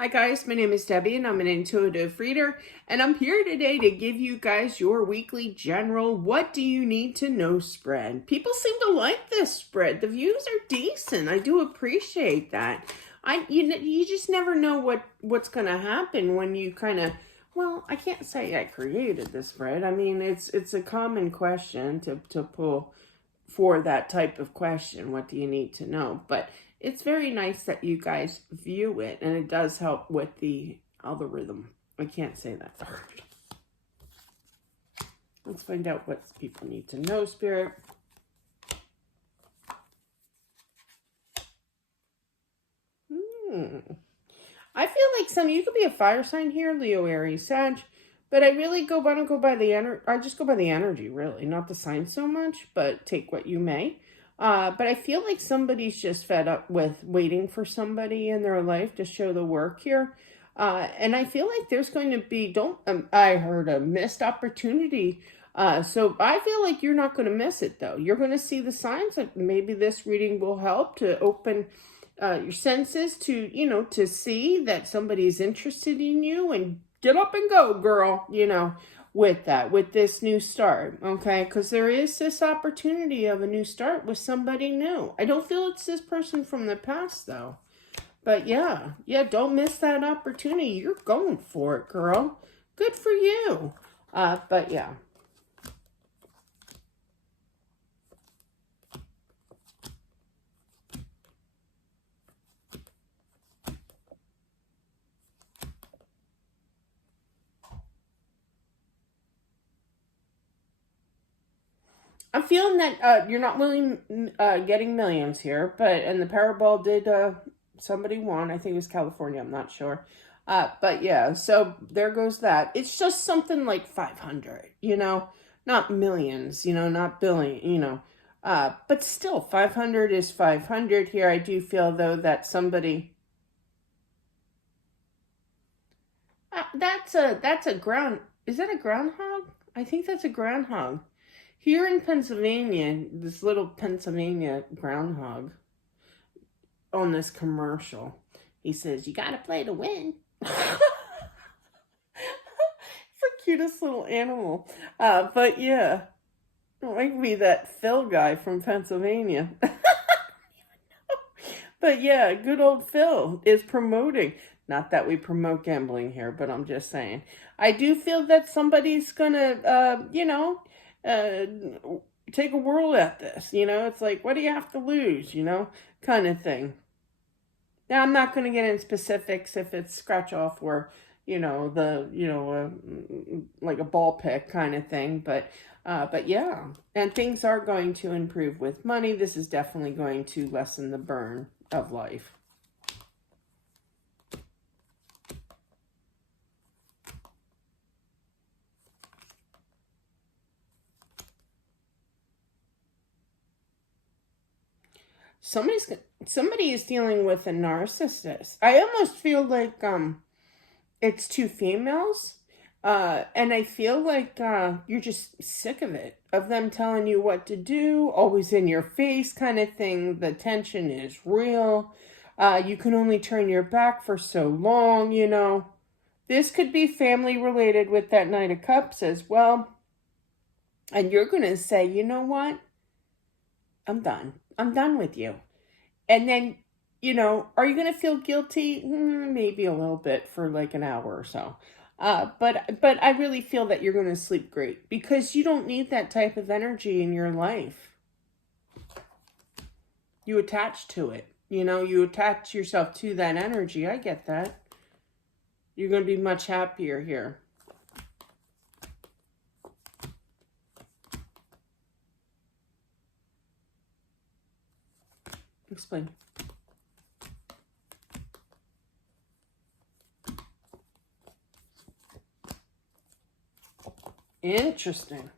Hi guys, my name is Debbie and I'm an intuitive reader, and I'm here today to give you guys your weekly general what do you need to know spread. People seem to like this spread. The views are decent. I do appreciate that. You just never know what's going to happen when you kind of, well, I can't say I created this spread. I mean, it's a common question to pull for that type of question. What do you need to know? But it's very nice that you guys view it, and it does help with the algorithm. I can't say that word. Let's find out what people need to know, Spirit. I feel like some of you could be a fire sign here, Leo, Aries, Sag, but I really don't go by the energy. I just go by the energy, really, not the sign so much, but take what you may. But I feel like somebody's just fed up with waiting for somebody in their life to show the work here. And I feel like there's going to be, I heard a missed opportunity. So I feel like you're not going to miss it, though. You're going to see the signs that maybe this reading will help to open your senses to, to see that somebody's interested in you, and get up and go, girl, with this new start, okay? Because there is this opportunity of a new start with somebody new. I don't feel it's this person from the past, though. But yeah, don't miss that opportunity. You're going for it, girl. Good for you. But yeah. I'm feeling that you're not really getting millions here, and the Powerball did, somebody won. I think it was California, I'm not sure. But yeah, so there goes that. It's just something like 500, not millions, not billion, but still 500 is 500 here. I do feel though that somebody, that's a ground, is that a groundhog? I think that's a groundhog. Here in Pennsylvania, this little Pennsylvania groundhog on this commercial, he says, you gotta play to win. It's the cutest little animal. But yeah, it might be that Phil guy from Pennsylvania. But yeah, good old Phil is promoting. Not that we promote gambling here, but I'm just saying. I do feel that somebody's gonna, take a whirl at this. It's like, what do you have to lose? Kind of thing. Now, I'm not going to get in specifics if it's scratch off or, like a ball pick kind of thing. But yeah, and things are going to improve with money. This is definitely going to lessen the burn of life. Somebody is dealing with a narcissist. I almost feel like it's two females. And I feel like you're just sick of them telling you what to do, always in your face kind of thing. The tension is real. You can only turn your back for so long, This could be family related with that Knight of Cups as well. And you're going to say, you know what? I'm done. I'm done with you. And then, are you going to feel guilty? Maybe a little bit for like an hour or so. But I really feel that you're going to sleep great because you don't need that type of energy in your life. You attach to it. You attach yourself to that energy. I get that. You're going to be much happier here. Explain. Interesting.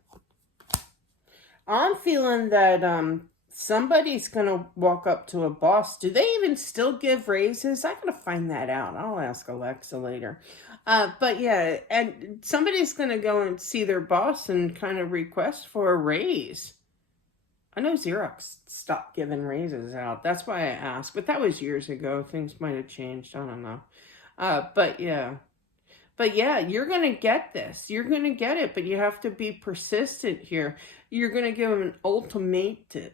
I'm feeling that somebody's gonna walk up to a boss. Do they even still give raises? I gotta find that out. I'll ask Alexa later. But yeah, and somebody's gonna go and see their boss and kind of request for a raise. I know Xerox stopped giving raises out. That's why I asked. But that was years ago. Things might have changed. I don't know. But yeah. But yeah, you're going to get this. You're going to get it, but you have to be persistent here. You're going to give them an ultimatum.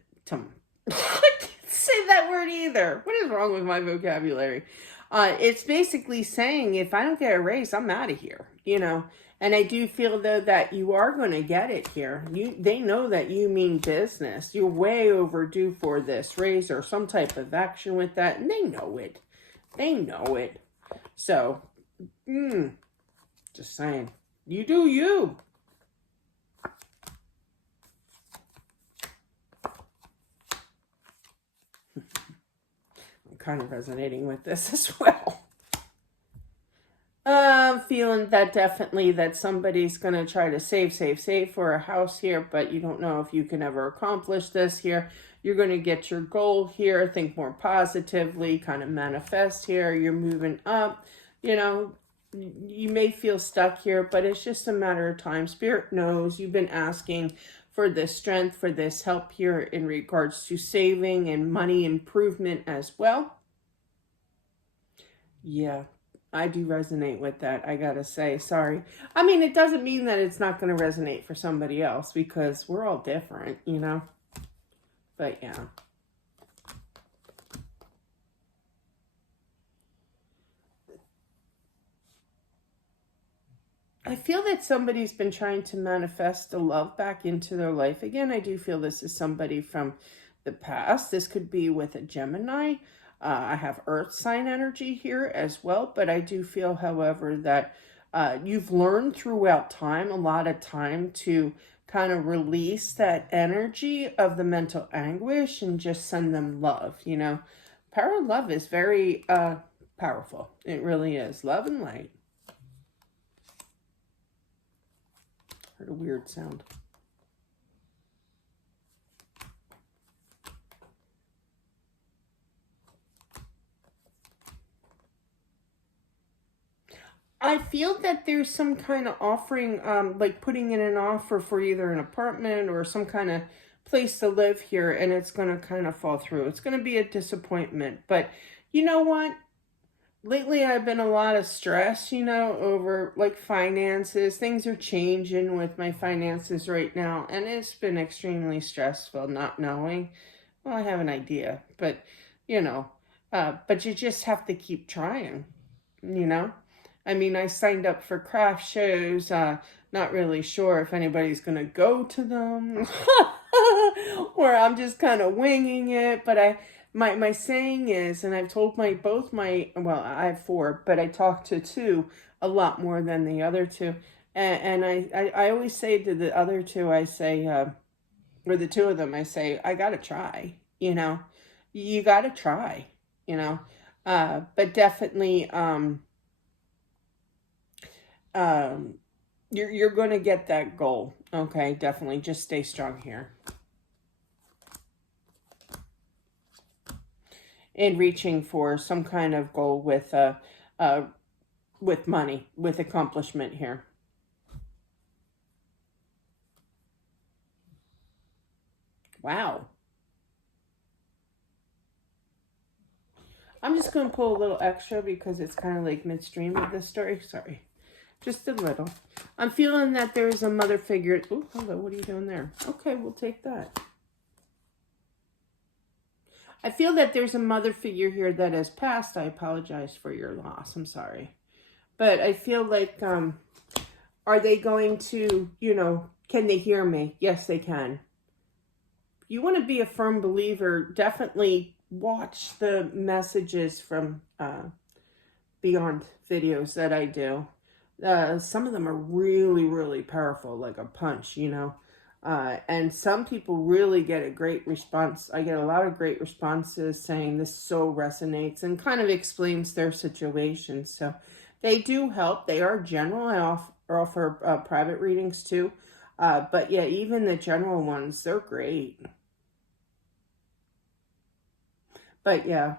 I can't say that word either. What is wrong with my vocabulary? It's basically saying, if I don't get a raise, I'm out of here, you know. And I do feel, though, that you are going to get it here. They know that you mean business. You're way overdue for this raise or some type of action with that, and they know it. They know it. So, just saying. You do you. I'm kind of resonating with this as well. I'm feeling that definitely that somebody's going to try to save for a house here, but you don't know if you can ever accomplish this here. You're going to get your goal here. Think more positively, kind of manifest here. You're moving up. You know, you may feel stuck here, but it's just a matter of time. Spirit knows you've been asking for this strength, for this help here in regards to saving and money improvement as well. Yeah. I do resonate with that, I gotta say. Sorry. I mean, it doesn't mean that it's not going to resonate for somebody else because we're all different, you know? But yeah. I feel that somebody's been trying to manifest the love back into their life. Again, I do feel this is somebody from the past. This could be with a Gemini. I have earth sign energy here as well, but I do feel, however, that you've learned throughout time, a lot of time, to kind of release that energy of the mental anguish and just send them love, you know. Power of love is very powerful. It really is. Love and light. Heard a weird sound. I feel that there's some kind of offering, like putting in an offer for either an apartment or some kind of place to live here, and it's going to kind of fall through. It's going to be a disappointment. But you know what? Lately, I've been a lot of stress, you know, over like finances. Things are changing with my finances right now, and it's been extremely stressful not knowing. Well, I have an idea, but you know, but you just have to keep trying, you know. I mean, I signed up for craft shows, not really sure if anybody's going to go to them or I'm just kind of winging it. But my saying is, and I've told well, I have four, but I talk to two a lot more than the other two. And I always say to the other two, I say, or the two of them, I say, I got to try, you know, you got to try, you know, but definitely, you're going to get that goal. Okay, definitely. Just stay strong here. In reaching for some kind of goal with money, with accomplishment here. Wow. I'm just going to pull a little extra because it's kind of like midstream of this story. Sorry. Just a little. I'm feeling that there's a mother figure. Oh, hello. What are you doing there? Okay, we'll take that. I feel that there's a mother figure here that has passed. I apologize for your loss. I'm sorry. But I feel like, are they going to, you know, can they hear me? Yes, they can. You want to be a firm believer, definitely watch the messages from Beyond videos that I do. Some of them are really, really powerful, like a punch, you know. And some people really get a great response. I get a lot of great responses saying this so resonates and kind of explains their situation. So they do help. They are general. I offer private readings too. But yeah, even the general ones, they're great. But yeah,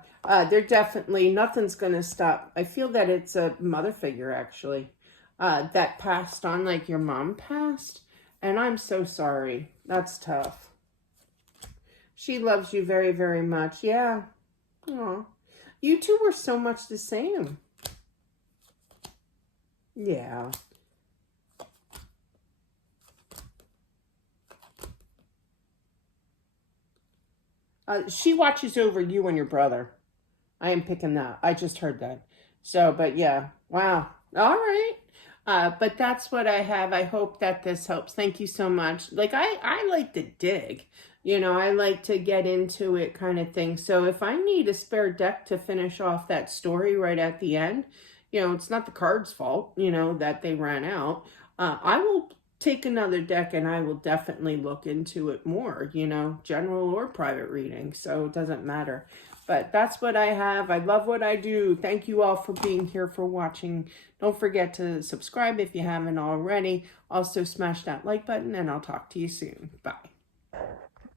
they're definitely, nothing's going to stop. I feel that it's a mother figure, actually, that passed on, like your mom passed. And I'm so sorry. That's tough. She loves you very, very much. Yeah. Aw. You two were so much the same. Yeah. She watches over you and your brother. I am picking that. I just heard that. So, but yeah. Wow. All right. But that's what I have. I hope that this helps. Thank you so much. Like I like to dig. You know, I like to get into it kind of thing. So if I need a spare deck to finish off that story right at the end, you know, it's not the card's fault, you know, that they ran out. I will take another deck and I will definitely look into it more, you know, general or private reading. So it doesn't matter. But that's what I have. I love what I do. Thank you all for being here, for watching. Don't forget to subscribe if you haven't already. Also, smash that like button, and I'll talk to you soon. Bye.